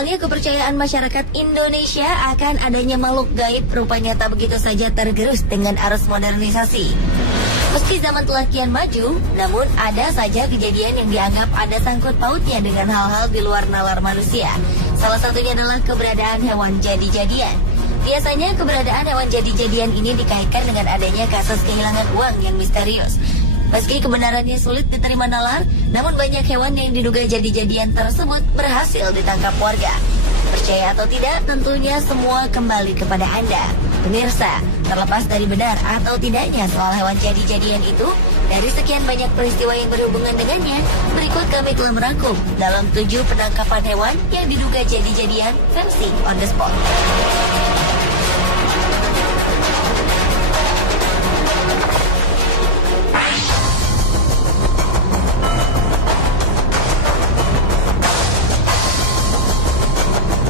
Awalnya kepercayaan masyarakat Indonesia akan adanya makhluk gaib rupanya tak begitu saja tergerus dengan arus modernisasi. Meski zaman telah kian maju, namun ada saja kejadian yang dianggap ada sangkut pautnya dengan hal-hal di luar nalar manusia. Salah satunya adalah keberadaan hewan jadi-jadian. Biasanya keberadaan hewan jadi-jadian ini dikaitkan dengan adanya kasus kehilangan uang yang misterius. Meski kebenarannya sulit diterima nalar, namun banyak hewan yang diduga jadi-jadian tersebut berhasil ditangkap warga. Percaya atau tidak, tentunya semua kembali kepada Anda. Pemirsa, terlepas dari benar atau tidaknya soal hewan jadi-jadian itu, dari sekian banyak peristiwa yang berhubungan dengannya, berikut kami telah merangkum dalam 7 penangkapan hewan yang diduga jadi-jadian versi on the spot.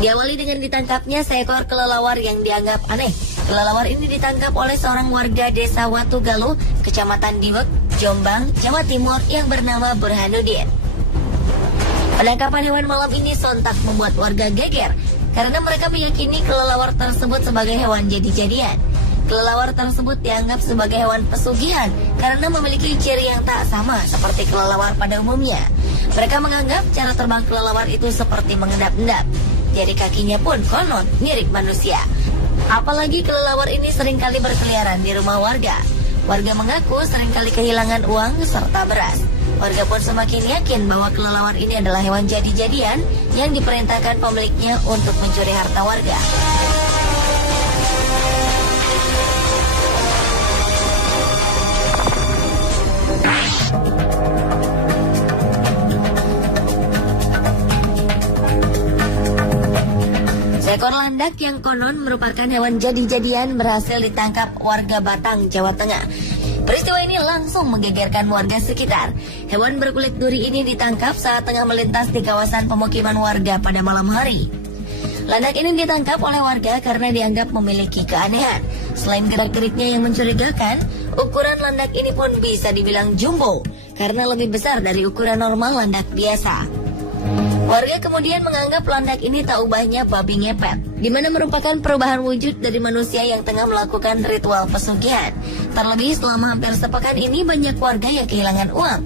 Diawali dengan ditangkapnya seekor kelelawar yang dianggap aneh. Kelelawar ini ditangkap oleh seorang warga desa Watugaluh, Kecamatan Diwek, Jombang, Jawa Timur yang bernama Burhanuddin. Penangkapan hewan malam ini sontak membuat warga geger karena mereka meyakini kelelawar tersebut sebagai hewan jadi-jadian. Kelelawar tersebut dianggap sebagai hewan pesugihan karena memiliki ciri yang tak sama seperti kelelawar pada umumnya. Mereka menganggap cara terbang kelelawar itu seperti mengendap-endap. Jari kakinya pun konon mirip manusia. Apalagi kelelawar ini seringkali berkeliaran di rumah warga. Warga mengaku seringkali kehilangan uang serta beras. Warga pun semakin yakin bahwa kelelawar ini adalah hewan jadi-jadian yang diperintahkan pemiliknya untuk mencuri harta warga. Seekor landak yang konon merupakan hewan jadi-jadian berhasil ditangkap warga Batang, Jawa Tengah. Peristiwa ini langsung menggegerkan warga sekitar. Hewan berkulit duri ini ditangkap saat tengah melintas di kawasan pemukiman warga pada malam hari. Landak ini ditangkap oleh warga karena dianggap memiliki keanehan. Selain gerak-geriknya yang mencurigakan, ukuran landak ini pun bisa dibilang jumbo karena lebih besar dari ukuran normal landak biasa. Warga kemudian menganggap landak ini tak ubahnya babi ngepet, di mana merupakan perubahan wujud dari manusia yang tengah melakukan ritual pesugihan. Terlebih selama hampir sepekan ini banyak warga yang kehilangan uang.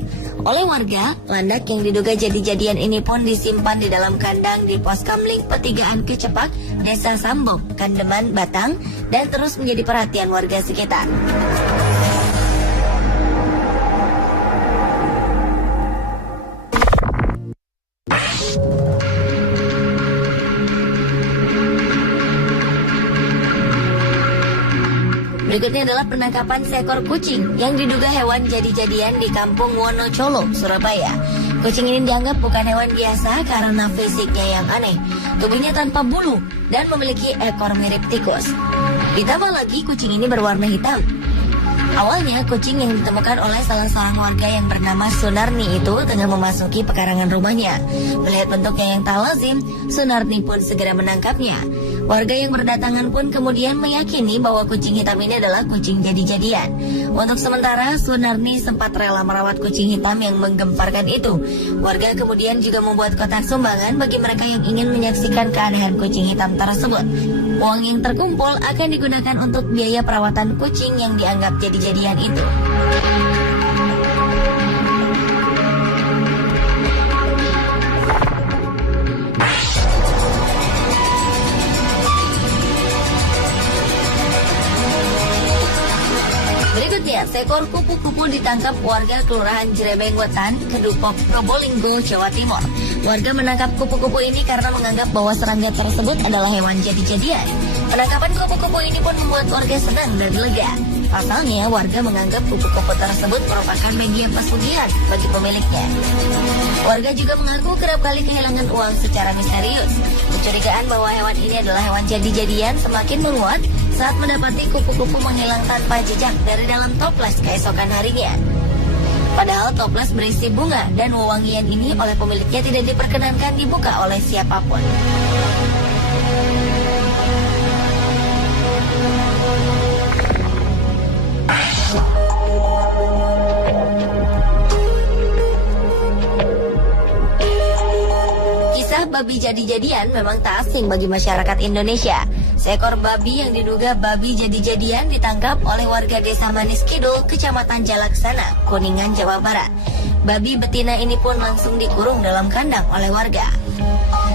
Oleh warga, landak yang diduga jadi-jadian ini pun disimpan di dalam kandang di pos Kamling Petigaan Kecepak, Desa Sambong, Kandeman, Batang, dan terus menjadi perhatian warga sekitar. Berikutnya adalah penangkapan seekor kucing yang diduga hewan jadi-jadian di Kampung Wonocolo, Surabaya. Kucing ini dianggap bukan hewan biasa karena fisiknya yang aneh. Tubuhnya tanpa bulu dan memiliki ekor mirip tikus. Ditambah lagi kucing ini berwarna hitam. Awalnya kucing yang ditemukan oleh salah seorang warga yang bernama Sunarni itu tengah memasuki pekarangan rumahnya. Melihat bentuknya yang tak lazim, Sunarni pun segera menangkapnya. Warga yang berdatangan pun kemudian meyakini bahwa kucing hitam ini adalah kucing jadi-jadian. Untuk sementara, Sunarni sempat rela merawat kucing hitam yang menggemparkan itu. Warga kemudian juga membuat kotak sumbangan bagi mereka yang ingin menyaksikan keanehan kucing hitam tersebut. Uang yang terkumpul akan digunakan untuk biaya perawatan kucing yang dianggap jadi-jadian itu. Berikutnya, seekor kupu-kupu ditangkap warga Kelurahan Jerebeng Wetan, Kedupok, Probolinggo, Jawa Timur. Warga menangkap kupu-kupu ini karena menganggap bahwa serangga tersebut adalah hewan jadi-jadian. Penangkapan kupu-kupu ini pun membuat warga senang dan lega. Pasalnya, warga menganggap kupu-kupu tersebut merupakan media pesugihan bagi pemiliknya. Warga juga mengaku kerap kali kehilangan uang secara misterius. Kecurigaan bahwa hewan ini adalah hewan jadi-jadian semakin menguat saat mendapati kupu-kupu menghilang tanpa jejak dari dalam toples keesokan harinya. Padahal toples berisi bunga dan wewangian ini oleh pemiliknya tidak diperkenankan dibuka oleh siapapun. babi jadi-jadian memang tak asing bagi masyarakat Indonesia. Seekor babi yang diduga babi jadi-jadian ditangkap oleh warga Desa Manis Kidul, Kecamatan Jalaksana, Kuningan, Jawa Barat. Babi betina ini pun langsung dikurung dalam kandang oleh warga.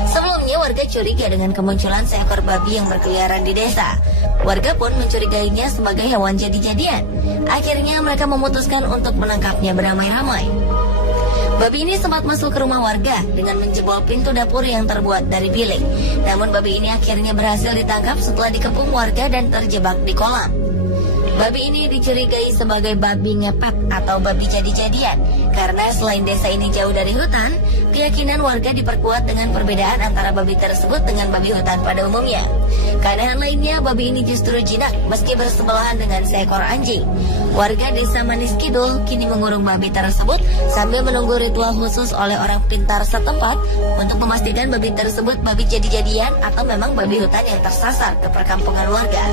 Sebelumnya warga curiga dengan kemunculan seekor babi yang berkeliaran di desa. Warga pun mencurigainya sebagai hewan jadi-jadian. Akhirnya mereka memutuskan untuk menangkapnya beramai-ramai. Babi ini sempat masuk ke rumah warga dengan menjebol pintu dapur yang terbuat dari bilik. Namun babi ini akhirnya berhasil ditangkap setelah dikepung warga dan terjebak di kolam. Babi ini dicurigai sebagai babi ngepet atau babi jadi-jadian karena selain desa ini jauh dari hutan, keyakinan warga diperkuat dengan perbedaan antara babi tersebut dengan babi hutan pada umumnya. Keadaan lainnya, babi ini justru jinak meski bersebelahan dengan seekor anjing. Warga Desa Manis Kidul kini mengurung babi tersebut sambil menunggu ritual khusus oleh orang pintar setempat untuk memastikan babi tersebut babi jadi-jadian atau memang babi hutan yang tersasar ke perkampungan warga.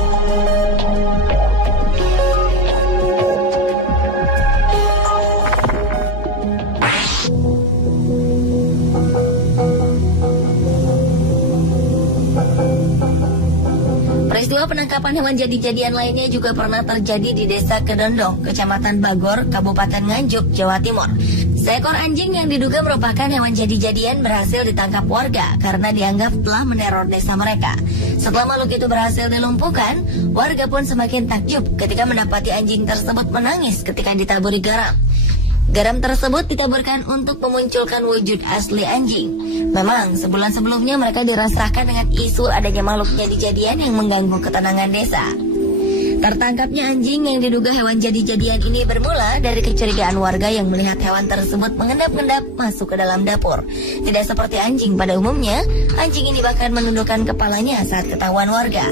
Peristiwa penangkapan hewan jadi-jadian lainnya juga pernah terjadi di Desa Kedondong, Kecamatan Bagor, Kabupaten Nganjuk, Jawa Timur. Seekor anjing yang diduga merupakan hewan jadi-jadian berhasil ditangkap warga karena dianggap telah meneror desa mereka. Setelah makhluk itu berhasil dilumpuhkan, warga pun semakin takjub ketika mendapati anjing tersebut menangis ketika ditaburi garam. Garam tersebut ditaburkan untuk memunculkan wujud asli anjing. Memang sebulan sebelumnya mereka dirasakan dengan isu adanya makhluk jadi-jadian yang mengganggu ketenangan desa. Tertangkapnya anjing yang diduga hewan jadi-jadian ini bermula dari kecurigaan warga yang melihat hewan tersebut mengendap-endap masuk ke dalam dapur. Tidak seperti anjing pada umumnya, anjing ini bahkan menundukkan kepalanya saat ketahuan warga.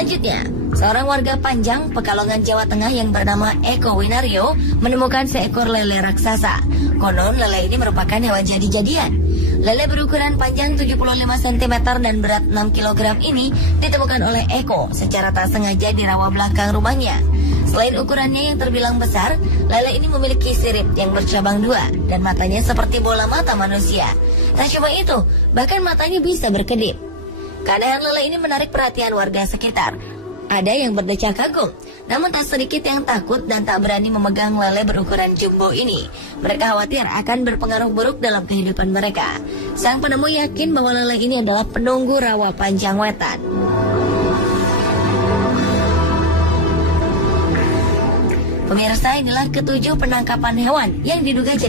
Selanjutnya, seorang warga Panjang, Pekalongan, Jawa Tengah yang bernama Eko Winario menemukan seekor lele raksasa. Konon lele ini merupakan hewan jadi-jadian. Lele berukuran panjang 75 cm dan berat 6 kg ini ditemukan oleh Eko secara tak sengaja di rawa belakang rumahnya. Selain ukurannya yang terbilang besar, lele ini memiliki sirip yang bercabang dua dan matanya seperti bola mata manusia. Tak cuma itu, bahkan matanya bisa berkedip. Keadaan lele ini menarik perhatian warga sekitar. Ada yang berdecak kagum, namun tak sedikit yang takut dan tak berani memegang lele berukuran jumbo ini. Mereka khawatir akan berpengaruh buruk dalam kehidupan mereka. Sang penemu yakin bahwa lele ini adalah penunggu rawa Panjang Wetan. Pemirsa, inilah ketujuh penangkapan hewan yang diduga jadi